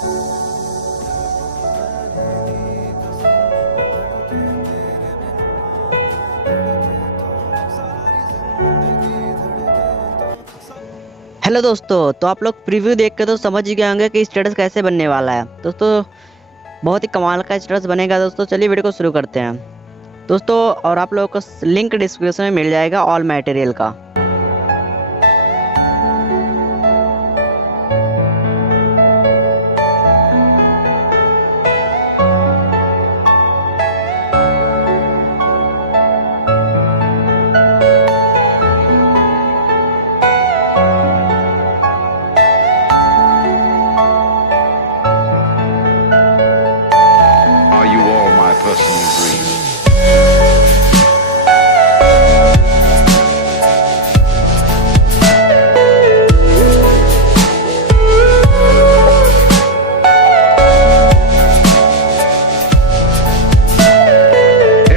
Hello दोस्तों, तो आप लोग प्रीव्यू देख के तो समझ ही गए होंगे कि स्टेटस कैसे बनने वाला है। दोस्तों बहुत ही कमाल का स्टेटस बनेगा। दोस्तों चलिए वीडियो को शुरू करते हैं दोस्तों। और आप लोगों को लिंक डिस्क्रिप्शन में मिल जाएगा ऑल मटेरियल का। Are you all my personal dreams?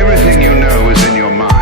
Everything you know is in your mind.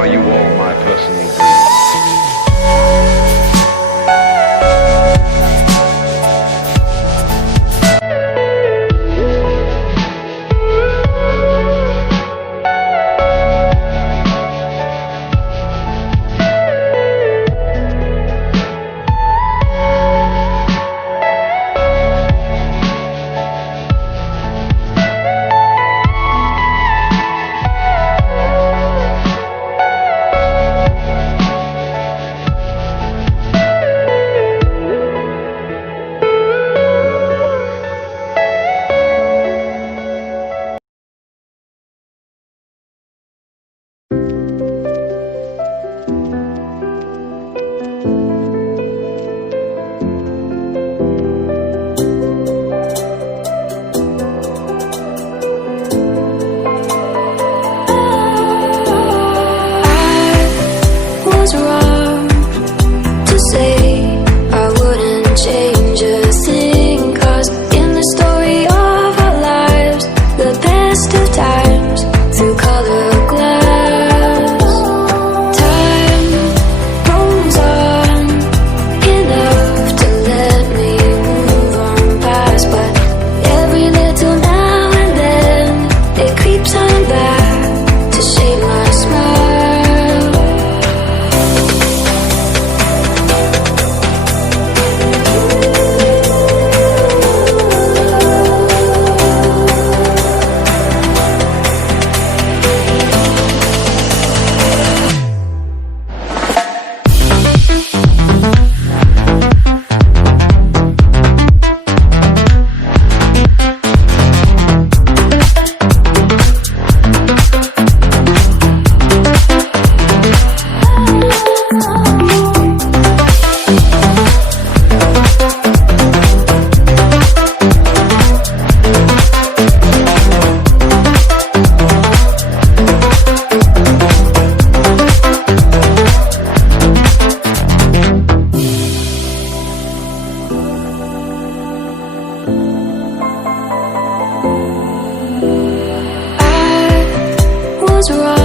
Are you all my personal dreams? Was wrong to say I wouldn't change a thing, 'cause in the story of our lives, the best of times through color glass, time rolls on enough to let me move on past, but every little now and then it creeps on back to shame my smile. Was wrong